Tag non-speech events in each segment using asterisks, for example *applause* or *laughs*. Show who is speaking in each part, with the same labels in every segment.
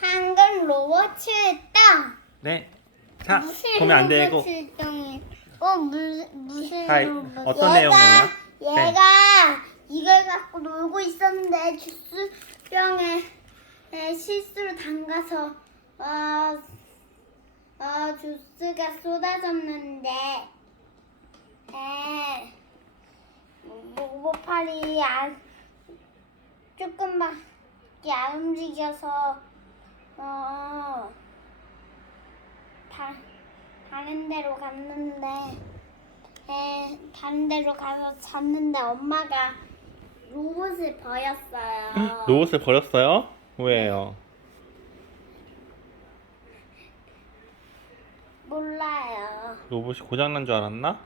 Speaker 1: 한글 로봇 출동.
Speaker 2: 네. 자,
Speaker 1: 무슨
Speaker 2: 보면 안
Speaker 1: 로봇
Speaker 2: 되고.
Speaker 1: 출동이? 어 무슨 무슨
Speaker 2: 자,
Speaker 1: 로봇?
Speaker 2: 어떤
Speaker 1: 얘가,
Speaker 2: 내용이에요? 네.
Speaker 1: 얘가 이걸 갖고 놀고 있었는데 주스병에 에, 실수로 담가서 어, 어 주스가 쏟아졌는데 에, 로봇팔이 안 조금밖에 안 움직여서 어 다, 다른 데로 갔는데 에, 다른 데로 가서 잤는데 엄마가 로봇을 버렸어요. *laughs*
Speaker 2: 로봇을 버렸어요? 왜요?
Speaker 1: 몰라요.
Speaker 2: 로봇이 고장난 줄 알았나?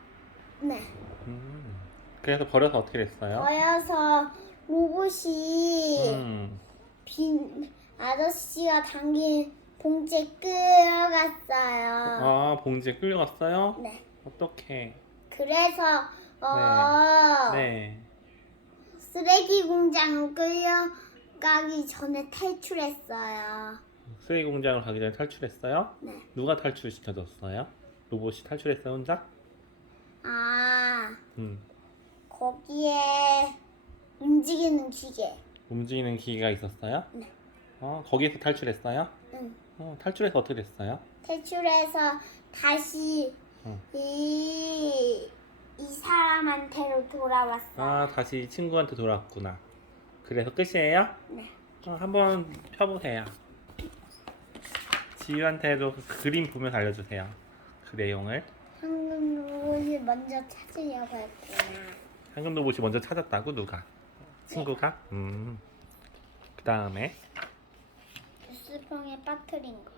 Speaker 1: 네.
Speaker 2: 음. 그래서 버려서 어떻게 됐어요?
Speaker 1: 버려서 로봇이
Speaker 2: 음.
Speaker 1: 빈 아저씨가 당긴 봉지에 끌어갔어요.
Speaker 2: 아, 봉지에 끌려갔어요?
Speaker 1: 네.
Speaker 2: 어떡해.
Speaker 1: 그래서 어
Speaker 2: 네.
Speaker 1: 쓰레기 공장을 끌려가기 전에 탈출했어요.
Speaker 2: 쓰레기 공장을 가기 전에 탈출했어요?
Speaker 1: 네.
Speaker 2: 누가 탈출시켜줬어요? 로봇이 탈출했어요, 혼자?
Speaker 1: 아
Speaker 2: 음.
Speaker 1: 거기에 움직이는 기계.
Speaker 2: 움직이는 기계가 있었어요?
Speaker 1: 네.
Speaker 2: 어, 거기에서 탈출했어요?
Speaker 1: 응.
Speaker 2: 어, 탈출해서 어떻게 됐어요?
Speaker 1: 탈출해서 다시
Speaker 2: 응.
Speaker 1: 이, 이 사람한테로 돌아왔어.
Speaker 2: 아, 다시 친구한테 돌아왔구나. 그래서 끝이에요?
Speaker 1: 네.
Speaker 2: 어, 한번 펴보세요. 지유한테도 그 그림 보면서 알려주세요. 그 내용을.
Speaker 1: 황금 로봇이 먼저 찾으려고 했구나.
Speaker 2: 황금 로봇이 먼저 찾았다고 누가? 친구가? 음. 그 다음에
Speaker 1: 주스병에 빠뜨린 거.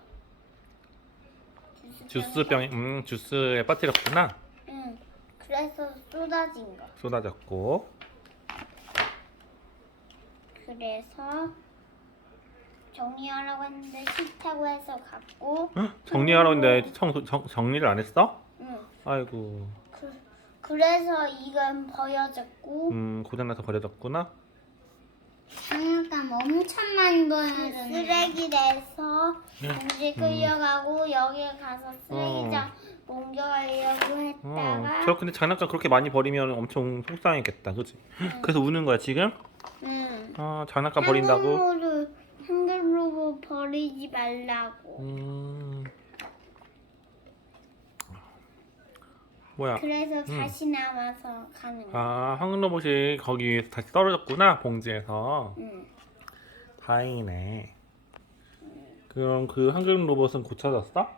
Speaker 1: 주스병에
Speaker 2: 주스병, 음, 주스에 빠뜨렸구나.
Speaker 1: 빠- 응. 그래서 쏟아진 거.
Speaker 2: 쏟아졌고.
Speaker 1: 그래서 정리하라고 했는데 싫다고 해서 갔고.
Speaker 2: 헉, 정리하러 했는데 청, 정, 정리를 안 했어?
Speaker 1: 응.
Speaker 2: 아이고.
Speaker 1: 그, 그래서 이건 버려졌고.
Speaker 2: 음, 고장나서 버려졌구나.
Speaker 1: 장 엄청 많이 버려졌네. 쓰레기에서 봉지 끌려가고 여기에 가서 쓰레기장 옮겨가려고
Speaker 2: 어,
Speaker 1: 했다가
Speaker 2: 저 근데 장난감 그렇게 많이 버리면 엄청 속상했겠다, 그치? 그래서 우는 거야, 지금?
Speaker 1: 응.
Speaker 2: 아, 장난감 버린다고?
Speaker 1: 한글로를 한글로 버리지 말라고.
Speaker 2: 음. 뭐야?
Speaker 1: 그래서 다시 나와서 가는 거.
Speaker 2: 아, 황금 로봇이 거기 다시 떨어졌구나, 봉지에서.
Speaker 1: 응.
Speaker 2: 다행이네. 그럼 그 황금 로봇은 고쳐졌어?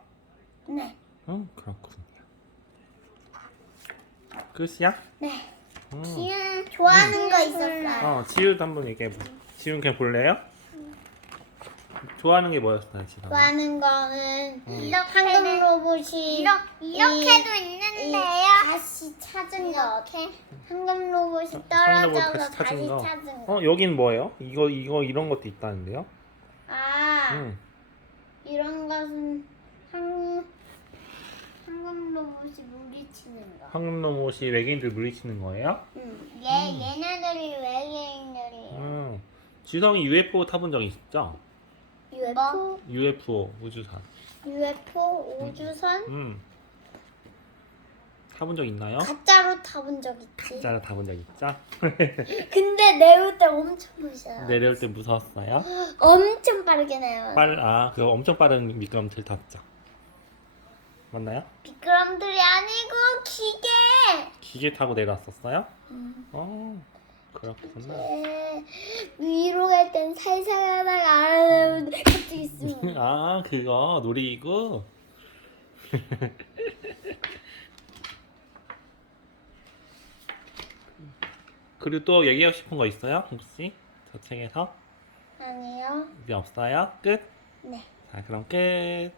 Speaker 1: 네.
Speaker 2: 응, 그렇군요. 끝이야?
Speaker 1: 네.
Speaker 2: 음.
Speaker 1: 지은 좋아하는 거 있었어요.
Speaker 2: 어, 지우도 한번 얘기해봐. 지우는 그냥 볼래요? 좋아하는 게 뭐였어요, 지금?
Speaker 1: 좋아하는 거는
Speaker 2: 음.
Speaker 1: 황금 로봇이
Speaker 3: 이렇- 이렇게도
Speaker 1: 이-
Speaker 3: 있는데요.
Speaker 1: 이 다시 찾은 거. 황금 로봇이
Speaker 2: 황금 로봇
Speaker 1: 떨어져서
Speaker 2: 다시 찾은
Speaker 1: 다시
Speaker 2: 거.
Speaker 1: 찾은 거.
Speaker 2: 어, 여긴 뭐예요? 이거, 이거, 이런 것도 있다는데요?
Speaker 1: 아,
Speaker 2: 응.
Speaker 1: 이런 것은 황 황금 로봇이 물리치는 거.
Speaker 2: 황금 로봇이 외계인들 물리치는 거예요?
Speaker 1: 응. 얘 얘네들이 외계인들이에요.
Speaker 2: 응. 지성이 UFO 타본 적 있죠?
Speaker 1: UFO,
Speaker 2: UFO, 우주선.
Speaker 1: UFO 우주선
Speaker 2: 응. 타본 적 있나요?
Speaker 1: 가짜로 타본 적 있지.
Speaker 2: 짜라 타본 적 있죠? *laughs*
Speaker 1: 근데 내올 때 엄청 무서워.
Speaker 2: 내려올 때 무서웠어요? *gasps*
Speaker 1: 엄청 빠르게 내려.
Speaker 2: 빨, 아, 그 엄청 빠른 미끄럼틀 탔죠. 맞나요?
Speaker 1: 미끄럼틀이 아니고 기계.
Speaker 2: 기계 타고 내려왔었어요?
Speaker 1: 음.
Speaker 2: 어, 그렇구나.
Speaker 1: 에, 위로 갈 땐 살살 하다가 아래로 갑자기 쑥. *laughs*
Speaker 2: 아, 그거 놀이기구? *laughs* 그리고 또 얘기하고 싶은 거 있어요? 혹시? 저 책에서?
Speaker 1: 아니요.
Speaker 2: 이제 없어요? 끝?
Speaker 1: 네.
Speaker 2: 자, 그럼 끝.